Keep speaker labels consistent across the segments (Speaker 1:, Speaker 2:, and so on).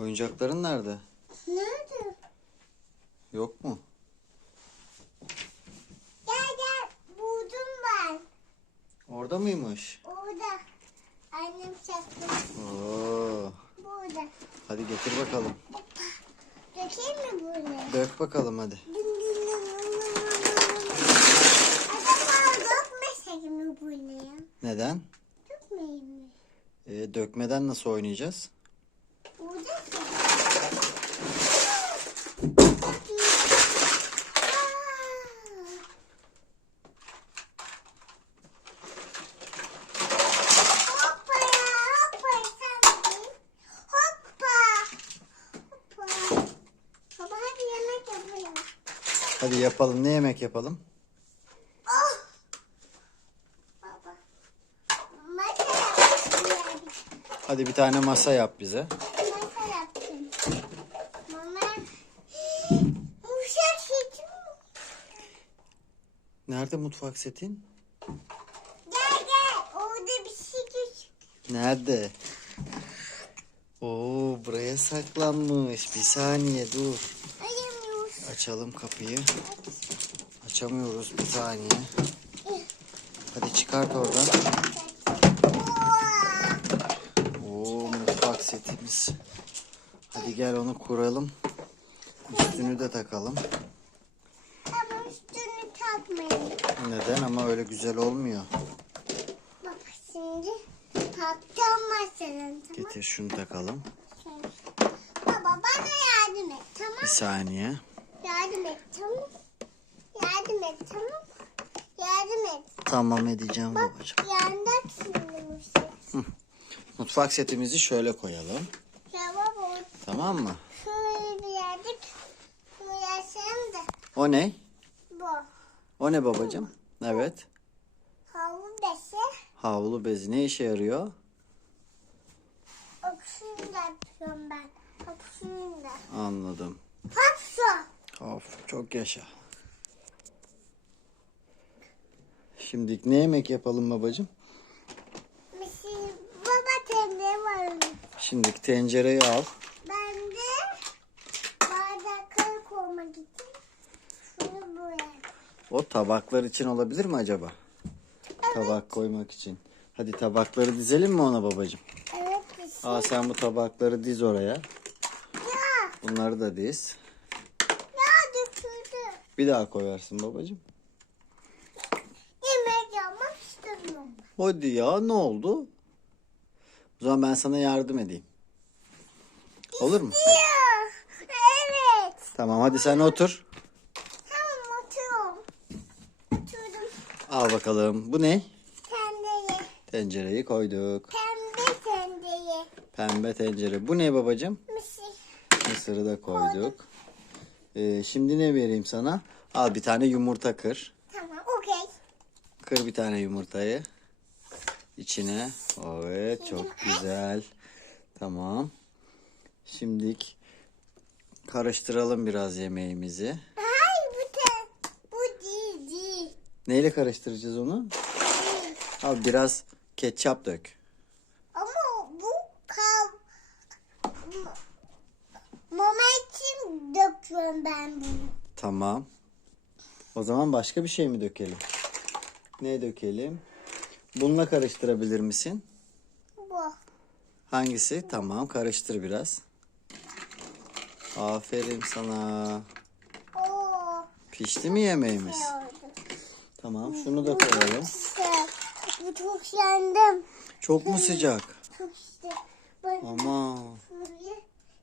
Speaker 1: Oyuncakların nerede?
Speaker 2: Nerede?
Speaker 1: Yok mu?
Speaker 2: Gel gel buldum ben.
Speaker 1: Orada mıymış?
Speaker 2: Orada. Annem saklamış.
Speaker 1: Oo.
Speaker 2: Burada.
Speaker 1: Hadi getir bakalım.
Speaker 2: Dökeyim mi bunu?
Speaker 1: Dök bakalım hadi.
Speaker 2: Acaba dökmesek mi bunu ya?
Speaker 1: Neden?
Speaker 2: Dökmeyeyim mi?
Speaker 1: Ee, dökmeden nasıl oynayacağız?
Speaker 2: Burada ki. Hoppa ya, hoppa sen de. Hoppa. Hoppa. Baba hadi yapalım.
Speaker 1: Hadi yapalım. Ne yemek yapalım?
Speaker 2: Oh.
Speaker 1: Hadi bir tane masa yap bize.
Speaker 2: Masa yaptım. Mama. Uşak seçim.
Speaker 1: Nerede mutfak setin?
Speaker 2: Gel gel. Orada bir şey küçük.
Speaker 1: Nerede? Oo buraya saklanmış. Bir saniye dur.
Speaker 2: Ayamıyoruz.
Speaker 1: Açalım kapıyı. Açamıyoruz bir saniye. Hadi çıkart oradan. Oo mutfak setimiz. Hadi gel onu kuralım. Üstünü de takalım.
Speaker 2: Ama üstünü takmayın.
Speaker 1: Neden ama öyle güzel olmuyor.
Speaker 2: Baba şimdi masanın. Tamam.
Speaker 1: Getir şunu takalım.
Speaker 2: Şöyle. Baba bana yardım et tamam.
Speaker 1: Bir saniye.
Speaker 2: Yardım et tamam. Yardım et tamam. Yardım et.
Speaker 1: Tamam edeceğim
Speaker 2: Bak
Speaker 1: babacığım.
Speaker 2: yandak şimdi bu şey.
Speaker 1: Mutfak setimizi şöyle koyalım.
Speaker 2: Ya baba
Speaker 1: Tamam mı?
Speaker 2: şöyle bir yerde koyarsam da
Speaker 1: O ne? O ne babacığım? Evet.
Speaker 2: Havlu dese
Speaker 1: Havlu bezi ne işe yarıyor?
Speaker 2: öksürüm de yapıyorum ben. Öksürüm de.
Speaker 1: Anladım.
Speaker 2: Hapsu.
Speaker 1: Of çok yaşa. Şimdi ne yemek yapalım babacığım? Şimdi tencereyi al.
Speaker 2: Ben de bardakları koymak için şunu buraya.
Speaker 1: O tabaklar için olabilir mi acaba? Tabak koymak için. Hadi tabakları dizelim mi ona babacığım?
Speaker 2: Evet işte.
Speaker 1: Aa sen bu tabakları diz oraya.
Speaker 2: Ya,
Speaker 1: Bunları da diz.
Speaker 2: ya döküldü.
Speaker 1: Bir daha koyarsın babacığım.
Speaker 2: Yemek yapmak istemiyorum.
Speaker 1: Hadi ya ne oldu? O zaman ben sana yardım edeyim. Olur mu?
Speaker 2: Ya, evet.
Speaker 1: Tamam hadi sen otur. Al bakalım. Bu ne?
Speaker 2: Tendeye.
Speaker 1: Tencereyi koyduk.
Speaker 2: Pembe tendeye.
Speaker 1: Pembe tencere. Bu ne babacığım?
Speaker 2: Mısır.
Speaker 1: Mısırı da koyduk. Ee, şimdi ne vereyim sana? Al bir tane yumurta kır.
Speaker 2: Tamam okey.
Speaker 1: Kır bir tane yumurtayı. içine. Evet çok güzel. Tamam. Şimdilik karıştıralım biraz yemeğimizi.
Speaker 2: Hayır bu te, bu değil değil.
Speaker 1: Neyle karıştıracağız onu? Al biraz ketçap dök.
Speaker 2: Ama bu kav... Mama için döküyorum ben bunu.
Speaker 1: Tamam. O zaman başka bir şey mi dökelim? Ne dökelim? Bununla karıştırabilir misin?
Speaker 2: Bu.
Speaker 1: Hangisi? Tamam karıştır biraz. Aferin sana.
Speaker 2: Oo.
Speaker 1: Pişti mi yemeğimiz? Tamam şunu da koyalım.
Speaker 2: Bu çok yandım.
Speaker 1: Çok mu sıcak?
Speaker 2: Çok
Speaker 1: Ama
Speaker 2: şuraya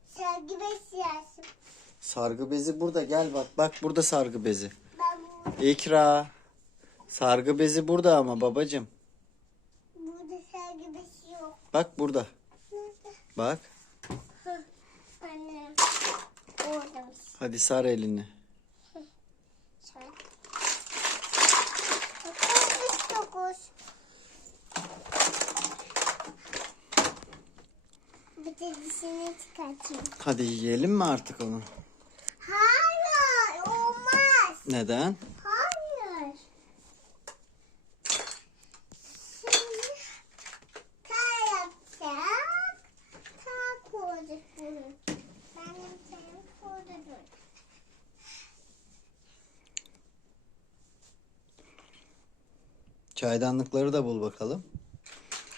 Speaker 2: sergi beslersin.
Speaker 1: sargı bezi burada gel bak. Bak burada sargı bezi. İkra. Sargı bezi burada ama babacım.
Speaker 2: burada sergi besi yok.
Speaker 1: Bak burada.
Speaker 2: Nerede?
Speaker 1: Bak.
Speaker 2: Hı, Annem. Oradamış.
Speaker 1: Hadi sar elini.
Speaker 2: açayım.
Speaker 1: Hadi yiyelim mi artık onu?
Speaker 2: Hayır olmaz.
Speaker 1: Neden?
Speaker 2: Hayır. Şimdi
Speaker 1: Çaydanlıkları da bul bakalım.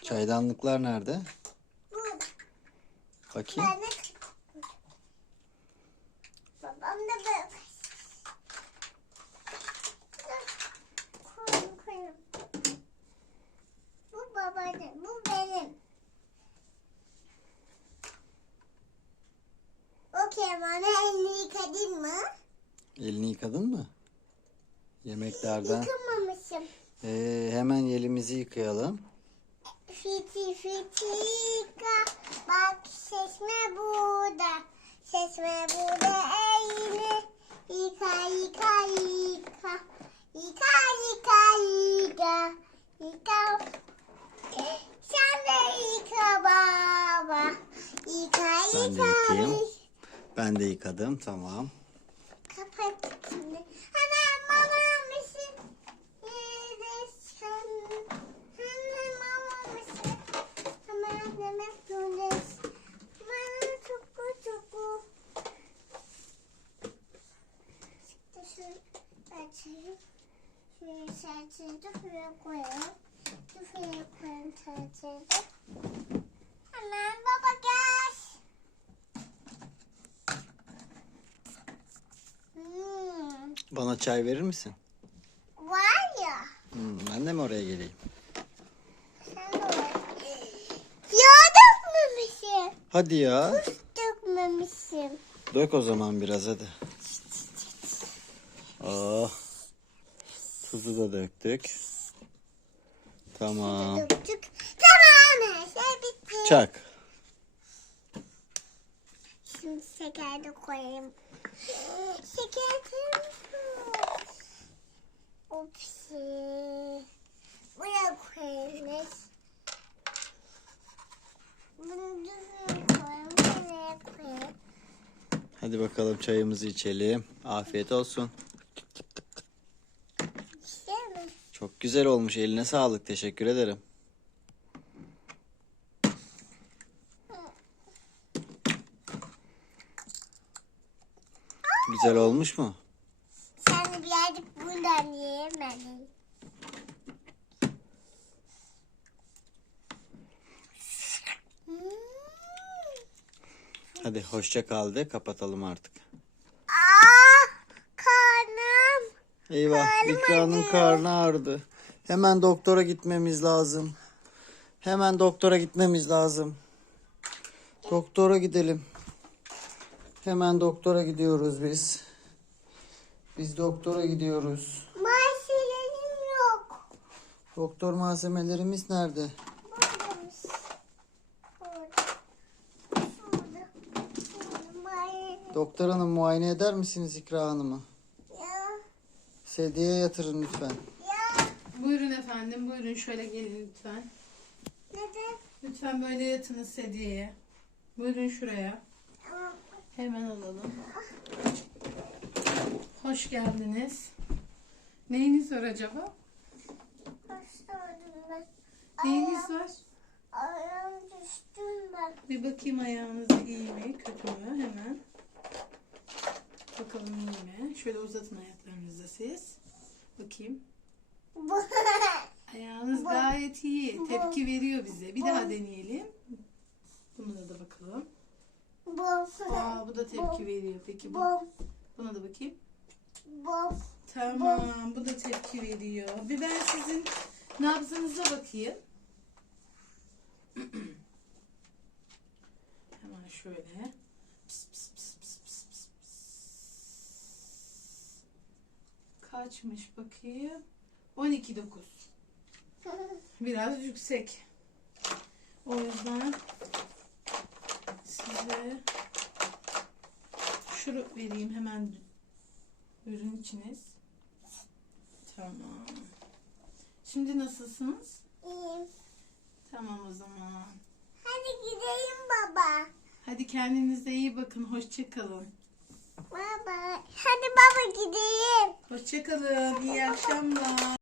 Speaker 1: Çaydanlıklar nerede? Bakayım.
Speaker 2: Ben de Babam da böyle. Koyun koyun. Bu babanın, bu benim. Okey bana elini yıkadın mı?
Speaker 1: Elini yıkadın mı? Yemeklerden.
Speaker 2: Yıkamamışım.
Speaker 1: Ee, hemen elimizi yıkayalım.
Speaker 2: Fiti fiti yıka. Bak çeşme burada. Çeşme burada elini. Yıka yıka yıka. Yıka yıka yıka. Yıka. Sen de yıka baba. Yıka
Speaker 1: Ben de
Speaker 2: yıka.
Speaker 1: yıkayayım. Ben de yıkadım. Tamam.
Speaker 2: Kapat şimdi. Hemen mama mısın? Yedişen. Hemen mama mısın? Hemen demek zorundayız. Bana çok çok İşte şöyle açayım. Şöyle serçeyi de şuraya koyalım. Şuraya de. Hemen baba gel. Hmm.
Speaker 1: Bana çay verir misin?
Speaker 2: Var ya.
Speaker 1: Hmm, ben de mi oraya geleyim?
Speaker 2: Sen de var. Yağ dökmemişim.
Speaker 1: Hadi ya.
Speaker 2: Dökmemişim.
Speaker 1: Dök o zaman biraz hadi. Oh. Tuzu da döktük. Tamam.
Speaker 2: Döktük. Tamam her şey bitti.
Speaker 1: Çak.
Speaker 2: Şimdi şeker de koyayım. Şeker. Opsi. Buraya koyayım. Bunu düzgün koyayım. Buraya koyayım.
Speaker 1: Hadi bakalım çayımızı içelim. Afiyet olsun.
Speaker 2: Değil mi?
Speaker 1: Çok güzel olmuş. Eline sağlık. Teşekkür ederim. Güzel olmuş mu?
Speaker 2: Sen de birazcık bundan yiyemedin. Hmm.
Speaker 1: Hadi hoşça kal de kapatalım artık.
Speaker 2: Aa, karnım.
Speaker 1: Eyvah
Speaker 2: Karnım
Speaker 1: İkra'nın
Speaker 2: acıyor.
Speaker 1: karnı ağrıdı. Hemen doktora gitmemiz lazım. Hemen doktora gitmemiz lazım. Doktora gidelim. Hemen doktora gidiyoruz biz. Biz doktora gidiyoruz.
Speaker 2: Maaşlarım yok.
Speaker 1: Doktor malzemelerimiz nerede?
Speaker 2: Buradaymış. Maaşlarım.
Speaker 1: Doktor hanım muayene eder misiniz İkra hanımı?
Speaker 2: Ya.
Speaker 1: Sedyeye yatırın lütfen.
Speaker 2: Ya.
Speaker 3: Buyurun efendim, buyurun şöyle gelin lütfen.
Speaker 2: Neden?
Speaker 3: Lütfen böyle yatınız sedyeye. Buyurun şuraya. Hemen alalım. Hoş geldiniz. Neyiniz var acaba?
Speaker 2: Başladım ben.
Speaker 3: Neyiniz var?
Speaker 2: Ayağım düştüm ben.
Speaker 3: Bir bakayım ayağınız iyi mi, kötü mü? Hemen. Bakalım iyi mi? Şöyle uzatın ayaklarınızı siz. Bakayım. Ayağınız gayet iyi. Tepki veriyor bize. Bir daha deneyelim.
Speaker 2: Bom.
Speaker 3: Aa bu da tepki veriyor. Peki bu,
Speaker 2: Bom.
Speaker 3: buna da bakayım.
Speaker 2: Bom.
Speaker 3: Tamam, bu da tepki veriyor. Bir ben sizin nabzınıza bakayım. Hemen şöyle. Pıs, pıs, pıs, pıs, pıs, pıs, pıs. Kaçmış bakayım? 12.9. Biraz yüksek. O yüzden size şurup vereyim hemen ürün içiniz. Tamam. Şimdi nasılsınız?
Speaker 2: İyiyim.
Speaker 3: Tamam o zaman.
Speaker 2: Hadi gidelim baba.
Speaker 3: Hadi kendinize iyi bakın. Hoşça kalın.
Speaker 2: Baba. Hadi baba gidelim.
Speaker 3: Hoşça kalın. İyi akşamlar.